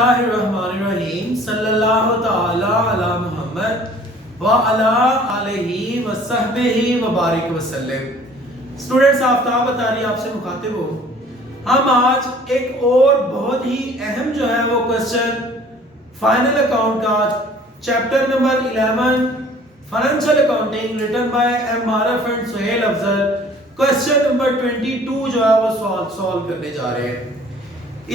बिस्मिल्लाहिर्रहमानिर्रहीम सल्लल्लाहु ताला अला मुहम्मद व अला आलिहि व सहबिहि व बारिक वसल्लम। स्टूडेंट्स, आफ्ताब बतारी आपसे मुखातिब हो। हम आज एक और बहुत ही अहम जो है वो क्वेश्चन फाइनल अकाउंट का chapter number 11 financial accounting written by M RF and Suhail Afzal question number 22 जो है वो सॉल्व करने जा रहे हैं।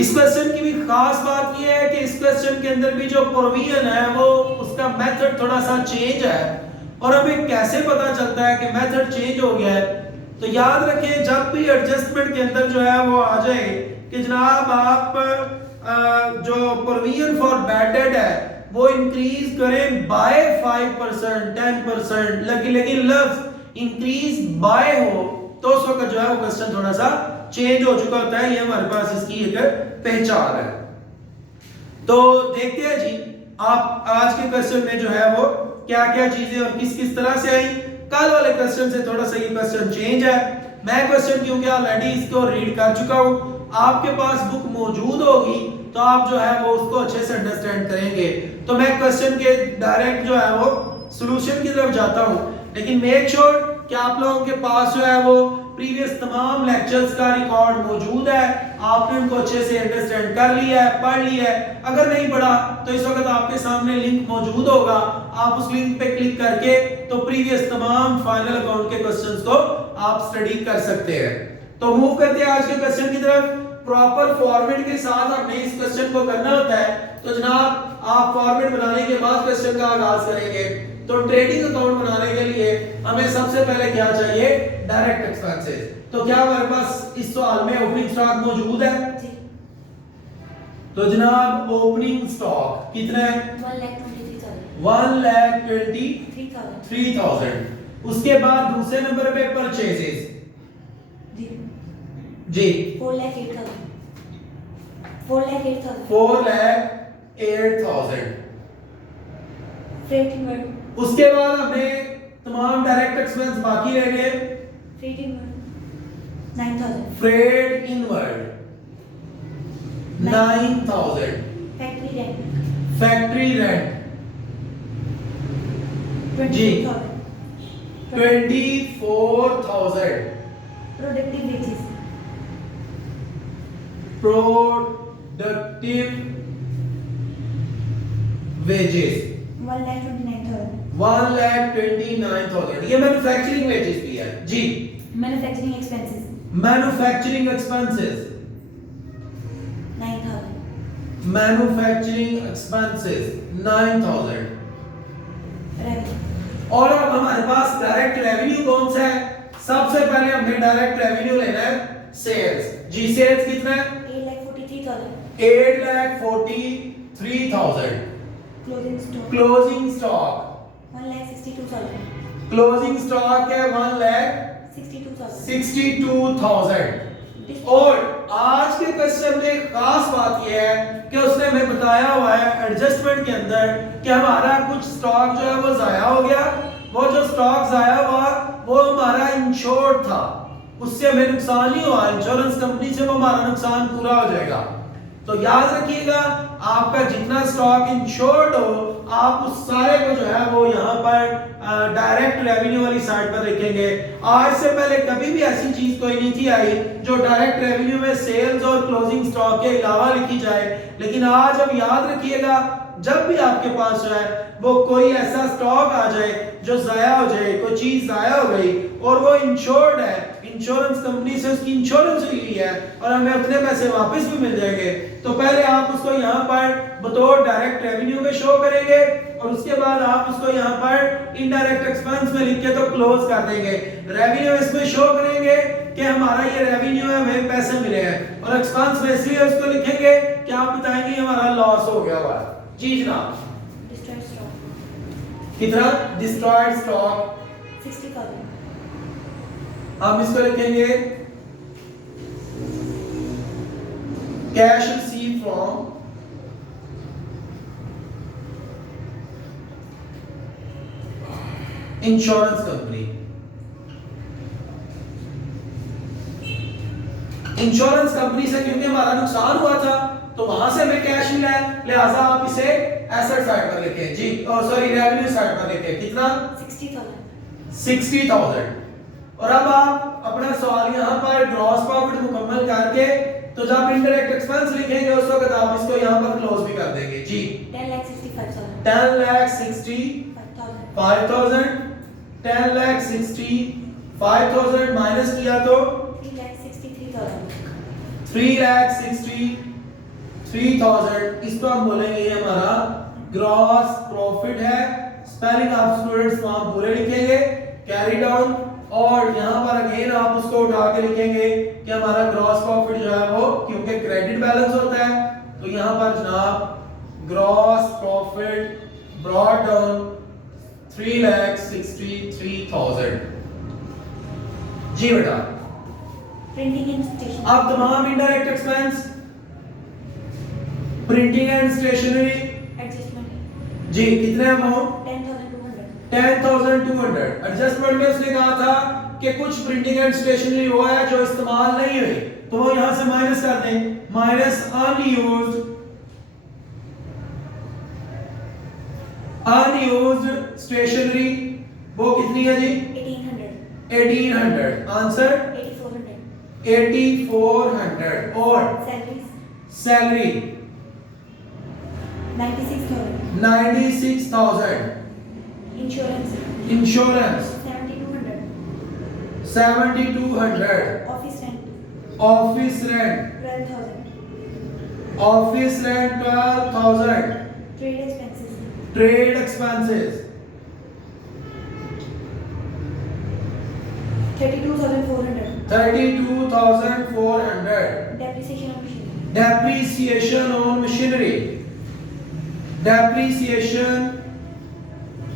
इस क्वेश्चन की भी खास बात यह है कि इस क्वेश्चन के अंदर भी जो प्रोविजन है वो उसका मेथड थोड़ा सा चेंज है और हमें कैसे पता चलता है कि मेथड चेंज हो गया है। तो याद रखें, जब भी एडजस्टमेंट के अंदर जो है वो आ जाए कि जनाब आप जो प्रोविजन फॉर बैड डेट है वो इंक्रीज करें बाय 5% 10%, लेकिन लफ्ज इंक्रीज बाय हो तो उस वक्त जो है वो क्वेश्चन थोड़ा सा चेंज हो चुका होता है। ये हमारे पास इसकी एक पहचान है। तो देखते हैं जी आप आज के क्वेश्चन में जो है वो क्या क्या चीजें और किस किस तरह से आई। कल वाले क्वेश्चन से थोड़ा सा ये क्वेश्चन चेंज है। मैं क्वेश्चन क्योंकि ऑलरेडी इसको रीड कर चुका हूं, आपके पास बुक मौजूद होगी तो आप जो है वो उसको अच्छे से अंडरस्टैंड करेंगे। तो मैं क्वेश्चन के डायरेक्ट जो है वो सॉल्यूशन की तरफ जाता हूं, लेकिन मेक श्योर कि आप लोगों के पास जो है वो प्रीवियस तमाम लेक्चर्स का रिकॉर्ड मौजूद है, आपने उनको अच्छे से अंडरस्टैंड कर लिया है, पढ़ लिया है। अगर नहीं पढ़ा तो इस वक्त आपके सामने लिंक मौजूद होगा, आप उस लिंक पे क्लिक करके तो प्रीवियस तमाम फाइनल अकाउंट के क्वेश्चंस को आप स्टडी कर सकते हैं। तो मूव करते हैं आज के क्वेश्चन की तरफ। प्रॉपर फॉर्मेट के साथ हमने इस क्वेश्चन को करना होता है। तो जनाब आप फॉर्मेट बनाने के बाद क्वेश्चन का आगाज करेंगे। तो ट्रेडिंग अकाउंट बनाने के लिए हमें सबसे पहले क्या चाहिए? Direct expenses. तो क्या हमारे पास इस सवाल में ओपनिंग स्टॉक मौजूद है? जी। तो जनाब ओपनिंग स्टॉक कितना है? 1,23,000। उसके बाद दूसरे नंबर पे परचेजेस जी 4,08,000। उसके बाद हमें तमाम डायरेक्ट एक्सपेंस बाकी रह गए। Freight inward 9,000। फैक्ट्री रेंट जी 24,000। Productive wages 1,29,000। ये मैन्युफैक्चरिंग वेजेस भी है जी। Manufacturing expenses 9,000। और अब हमारे पास डायरेक्ट रेवेन्यू कौन सा है? सबसे पहले हमें डायरेक्ट रेवेन्यू लेना है सेल्स जी। सेल्स कितना है? 8,43,000। Closing stock 1,62,000। क्लोजिंग स्टॉक है 1,62,000। और आज के क्वेश्चन में खास बात यह है कि उसने हमें बताया हुआ है एडजस्टमेंट के अंदर कि हमारा कुछ स्टॉक जो है वो जाया हो गया। वो जो स्टॉक जाया हुआ वो हमारा इंश्योर्ड था, उससे हमें नुकसान नहीं हुआ, इंश्योरेंस कंपनी से वो हमारा नुकसान पूरा हो जाएगा। तो याद रखिएगा आपका जितना स्टॉक इंश्योर्ड हो आप उस सारे को जो है वो यहाँ पर डायरेक्ट रेवेन्यू वाली साइड पर रखेंगे। आज से पहले कभी भी ऐसी चीज कोई नहीं थी आई जो डायरेक्ट रेवेन्यू में सेल्स और क्लोजिंग स्टॉक के अलावा लिखी जाए। लेकिन आज अब याद रखिएगा जब भी आपके पास जो है वो कोई ऐसा स्टॉक आ जाए जो जाया हो जाए, कोई चीज जाया हो गई और वो इंश्योर्ड है, इंश्योरेंस कंपनी से उसकी इंश्योरेंस हुई है और हमें अपने पैसे वापस भी मिल जाएंगे, तो पहले आप उसको यहाँ पर बतौर डायरेक्ट रेवेन्यू में शो करेंगे और उसके बाद आप उसको यहाँ पर इनडायरेक्ट एक्सपेंस में लिख के तो क्लोज कर देंगे। रेवेन्यू इसमें शो करेंगे कि हमारा ये रेवेन्यू है, हमें पैसे मिले हैं, और एक्सपेंस में इसलिए उसको लिखेंगे कि आप बताएंगे हमारा लॉस हो गया हुआ है जी। जनाब कितना? Destroyed stock 60,000। हम इसको लिखेंगे cash receive from insurance company. Insurance company से क्योंकि हमारा नुकसान हुआ था तो वहां से हमें कैश मिला है, लिहाजा आप इसे एसेट साइड पर लिखें जी, और सॉरी रेवेन्यू साइड पर लिखें। कितना? 60,000. 60,000। और अब आप अपना सवाल यहाँ पर ग्रॉस प्रॉफिट मुकम्मल करके तो जब इंडायरेक्ट एक्सपेंस लिखेंगे उस वक्त आप इसको यहाँ पर क्लोज भी कर देंगे जी। 10,65,000. 10,65,000, 10,65,000 माइनस किया तो 3,63,000. 3,63,000। इसको हम बोलेंगे ये हमारा ग्रॉस प्रॉफिट है। स्पेलिंग आप स्टूडेंट्स वहां पूरे लिखेंगे, कैरी डाउन, और यहां पर अगेन आप उसको उठा के लिखेंगे कि हमारा ग्रॉस प्रॉफिट जो है वो, क्योंकि क्रेडिट बैलेंस होता है, तो यहां पर जनाब ग्रॉस प्रॉफिट ब्रॉट डाउन 3,63,000 जी बेटा। Printing and stationery. अब तमाम indirect expense, printing and stationery Adjustment. जी, कितने अमाउंट? 10,200. 10,200। एडजस्टमेंट में उसने कहा था कि कुछ प्रिंटिंग एंड स्टेशनरी वो है जो इस्तेमाल नहीं हुई, तो वो यहां से माइनस कर दें, माइनस अनयूज्ड स्टेशनरी, वो कितनी है जी? 1,800. 1,800। आंसर 8,400. 8,400। और Salaries. Salary 96,000. 96,000। Insurance. Insurance 7,200. 7,200। Office rent. Office rent 12,000. 12,000। Trade expenses. Trade expenses 32,400. 32,400। Depreciation of machinery. Depreciation on machinery, depreciation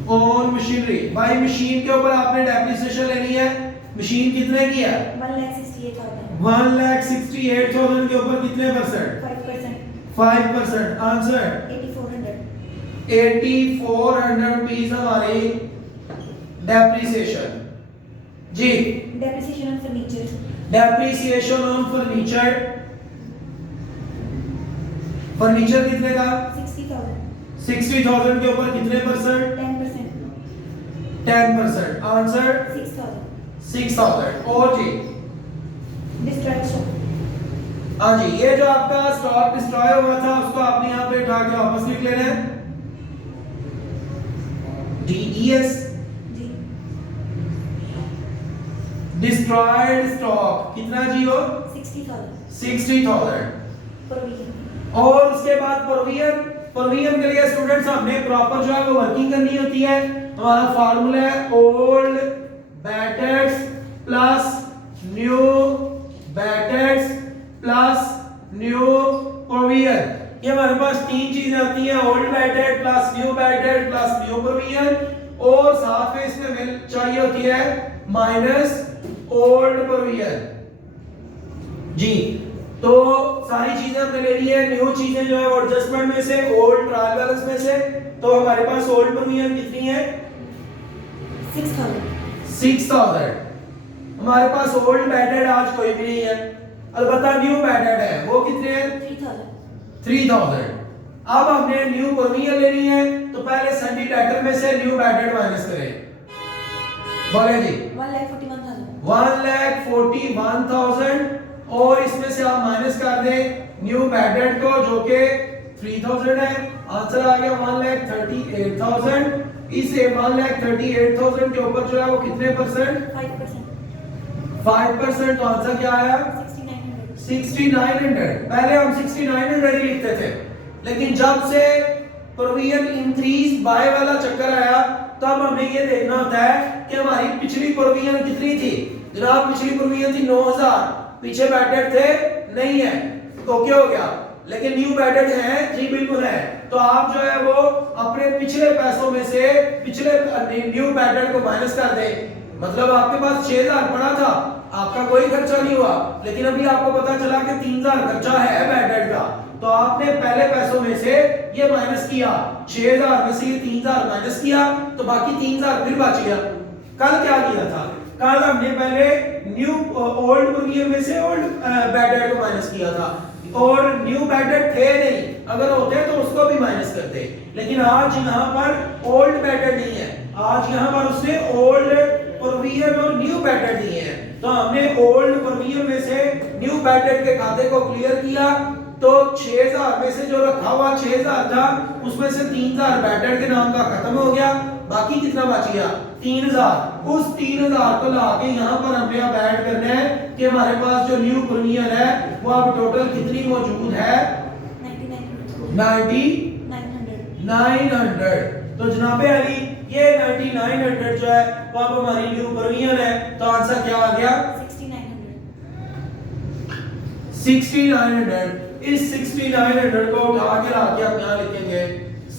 on machinery. भाई मशीन के ऊपर आपने डेप्रिसिएशन लेनी है। मशीन कितने की है? 1,68,000. 1,68,000 के ऊपर कितने परसेंट? 5%. 5%। आंसर 8,400. 8,400 रुपीज हमारी डेप्रिसिएशन जी। Depreciation on furniture. Depreciation on furniture, furniture कितने का? 60,000. 60,000 के ऊपर कितने परसेंट? 10%. 10%। आंसर 6,000. 6,000। और जी, Destroyed stock. हाँ जी, ये जो आपका स्टॉक डिस्ट्रॉय हुआ था उसको आपने यहाँ पे उठा के वापस लिख लेना है, DES, जी. डिस्ट्रॉयड स्टॉक कितना जी हो? 60,000. 60,000। Provision. और उसके बाद प्रोविजन, प्रोविजन के लिए स्टूडेंट्स हमने प्रॉपर जो है वो वर्किंग करनी होती है। हमारा फार्मूला है old bad debts plus new bad debts plus new provision. ये हमारे पास तीन चीजें आती हैं, old bad debt plus new bad debt plus new provision, और साथ में इसमें मिल चाहिए होती है माइनस ओल्ड प्रोविजन जी। तो सारी चीजें हमने ले ली है, न्यू चीजें जो है वो एडजस्टमेंट में से, ओल्ड ट्रायल बैलेंस में से। तो हमारे पास ओल्ड प्रोविजन कितनी है? 6,000. 6,000। हमारे पास ओल्ड बैटेड आज कोई भी नहीं है, अलबत्ता न्यू बैटेड है, वो कितने हैं? 3,000. 3,000। अब हमने न्यू प्रोविजन लेनी है, तो पहले सभी डेटर में से न्यू बैटेड माइनस करें, बोले जी। 1,41,000. 1,41,000, और इसमें से आप माइनस कर दें न्यू बैटेड को जो कि 3,000 है। आंसर आ गया 1,38,000। इसे 1,38,000 के ऊपर जो है वो कितने परसेंट? 5%. 5%। तो आंसर क्या आया? 6,900. 6,900। पहले हम 6,900 ही लिखते थे, लेकिन जब से प्रोविजन इंक्रीज बाय वाला चक्कर आया तब हमें ये देखना होता है कि हमारी पिछली प्रोविजन कितनी थी। जनाब पिछली प्रोविजन थी 9,000, पीछे बैटेड थे नहीं है, तो क्या हो गया? लेकिन न्यू बैटेड है जी, बिल्कुल है। तो आप जो है वो अपने पिछले पैसों में से पिछले न्यू बैटेड को माइनस कर दें, मतलब आपके पास 6,000 पड़ा था, आपका कोई खर्चा नहीं हुआ, लेकिन अभी आपको पता चला कि 3,000 खर्चा है बैटेड का, तो आपने पहले पैसों में से ये माइनस किया, 6,000 में से ये 3,000 माइनस किया, तो बाकी 3,000 फिर बच गया। कल क्या किया था? कल हमने पहले न्यू ओल्ड प्रोविजन में से ओल्ड बैटेड को माइनस किया था। और न्यू बैडेड थे नहीं, अगर होते तो उसको भी माइनस करते, लेकिन आज यहाँ पर ओल्ड बैडेड नहीं है, आज यहाँ पर उसने ओल्ड प्रोविजन और न्यू बैडेड दिए हैं, तो हमने ओल्ड प्रोविजन में से न्यू बैडेड के खाते को क्लियर किया, तो 6000 में से जो रखा हुआ 6000 था उसमें से 3000 बैडेड के नाम का खत्म हो गया, बाकी कितना बच गया 3000। उस 3000 को लाके यहाँ पर हमने अब ऐड करना है कि हमारे पास जो न्यू प्रीमियर है वो अब टोटल कितनी मौजूद है 9900। तो जनाबे अली ये 9900 जो है वो अब हमारी न्यू प्रीमियर है, तो आंसर क्या आ गया 6900। इस 6900 को उठा के लाके हम यहाँ लिखेंगे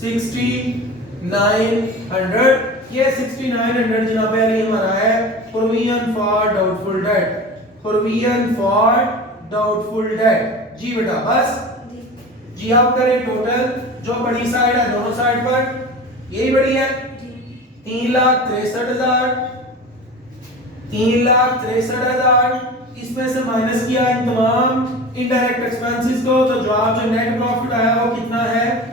6900। ये 6900 जनाब अली हमारा है provision for doubtful debt, provision for doubtful debt. जी बेटा बस जी आप करें टोटल, जो बड़ी साइड है दोनों साइड पर यही बड़ी है 3,63,000, 3,63,000, इसमें से माइनस किया इन तमाम इनडायरेक्ट एक्सपेंसेस को, तो जवाब जो नेट प्रॉफिट आया वो कितना है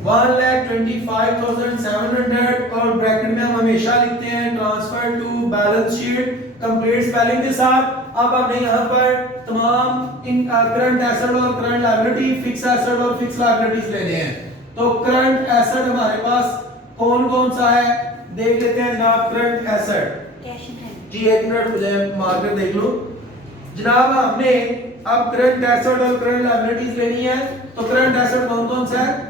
1,25,700 और ब्रैकेट में हम हमेशा लिखते हैं transfer to balance sheet complete spelling के साथ। अब हमने यहाँ पर तमाम करंट एसेट और करंट लायबिलिटी, फिक्स एसेट और फिक्स लायबिलिटीज लेने हैं, तो करंट एसेट हमारे पास कौन कौन सा है देख लेते हैं जनाब। करंट एसेट जी एक मिनट मुझे मार्कर देख लो जनाब, हमने अब करंट एसेट और करंट लायबिलिटीज लेनी है, तो करंट एसेट कौन कौन सा है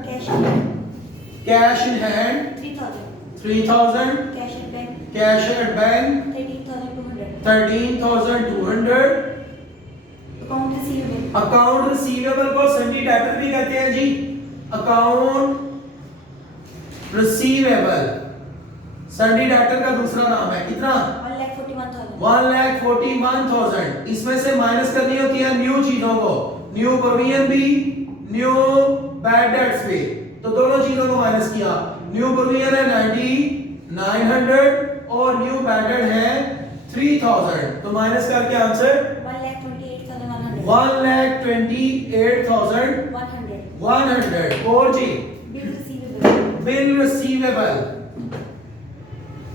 cash in hand 3000, cash at bank 13,200, account receivable को सन्डी डेटर भी कहते हैं जी, अकाउंट रिसीवेबल सन्डी डेटर का दूसरा नाम है कितना 1,41,000। इसमें से माइनस करनी होती है न्यू चीजों को, न्यू प्रोविजन भी न्यू बैड डेट्स भी, तो दोनों चीजों को माइनस किया। न्यू प्रोविजन है 9,900 और न्यू बैड डेट है 3,000, तो माइनस करके आंसर 1,28,100। और जी बिल रिसीवेबल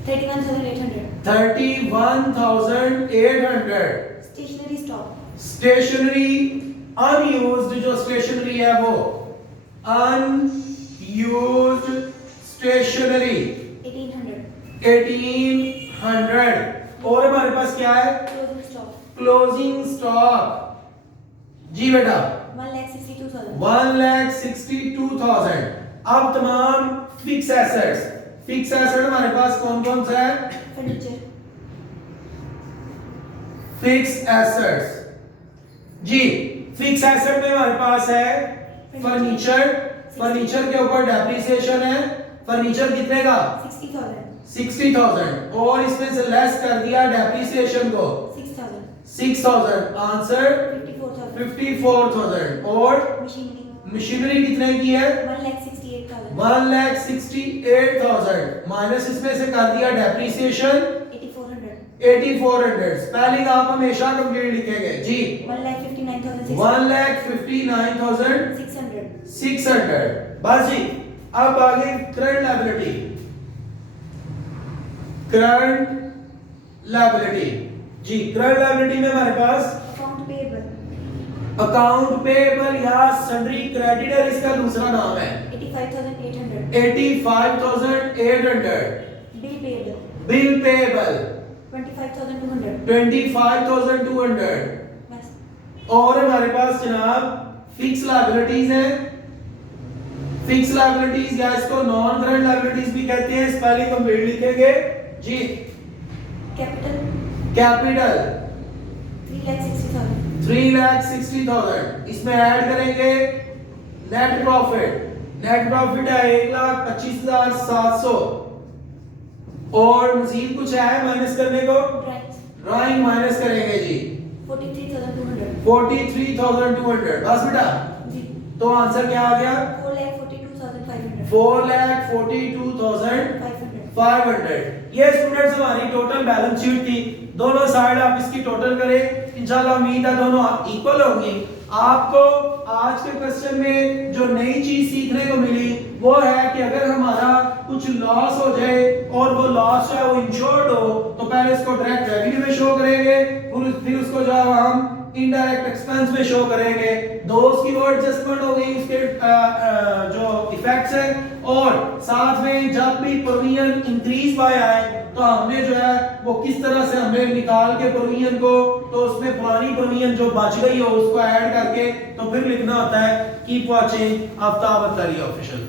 31,800। स्टेशनरी अनयूज्ड, जो स्टेशनरी है वो अनयूज्ड स्टेशनरी 1800। और हमारे पास क्या है क्लोजिंग स्टॉक जी बेटा 1,62,000। अब तमाम फिक्स एसेट्स, फिक्स एसेट हमारे पास कौन कौन सा है फिक्स एसेट्स जी। फिक्स एसेट में हमारे पास है फर्नीचर, फर्नीचर के ऊपर डेप्रिसिएशन है, फर्नीचर कितने का 60,000 और इसमें से लेस कर दिया डेप्रिसिएशन को 6,000, आंसर 54,000। और मशीनरी कितने की है 1,68,000 माइनस इसमें से कर दिया डेप्रिसिएशन 8,400। स्पेलिंग आप हमेशा कंप्लीट लिखेंगे जी 1,59,600। बस जी अब आगे करंट लायबिलिटी, करंट लायबिलिटी जी। करंट लायबिलिटी में हमारे पास अकाउंट पेएबल या सन्ड्री क्रेडिटर इसका दूसरा नाम है 85,800। Bill payable 25,200। और हमारे पास जनाब फिक्स लायबिलिटीज हैं, फिक्स लायबिलिटीज या इसको नॉन करंट लायबिलिटीज भी कहते हैं, स्पेलिंग कंप्लीट लिखेंगे जी। कैपिटल 3,60,000, इसमें ऐड करेंगे नेट प्रॉफिट, नेट प्रॉफिट है 1,25,700 और मजीद कुछ है माइनस करने को ड्राइंग माइनस करेंगे जी 43,200। बस बेटा तो आंसर क्या आ गया 4,42,500। ये स्टूडेंट्स हमारी टोटल बैलेंस शीट थी, दोनों साइड आप इसकी टोटल करें इंशाल्लाह उम्मीद है दोनों इक्वल होंगी। आपको आज के क्वेश्चन में जो नई चीज सीखने को मिली वो है कि अगर हमारा कुछ लॉस हो जाए और वो लॉस है वो इंश्योर्ड हो तो पहले इसको डायरेक्ट रेवेन्यू में शो करेंगे, फिर उसको जो है हम इनडायरेक्ट एक्सपेंस में शो करेंगे। दो उसकी वर्ड एडजस्टमेंट हो गई, उसके जो इफेक्ट्स हैं, और साथ में जब भी प्रोविजन इंक्रीज बाय आए तो हमने जो है वो किस तरह से हमें निकाल के प्रोविजन को, तो उसमें पुरानी प्रोविजन जो बच गई हो उसको ऐड करके तो फिर लिखना होता है। Keep watching Aftab Attari official.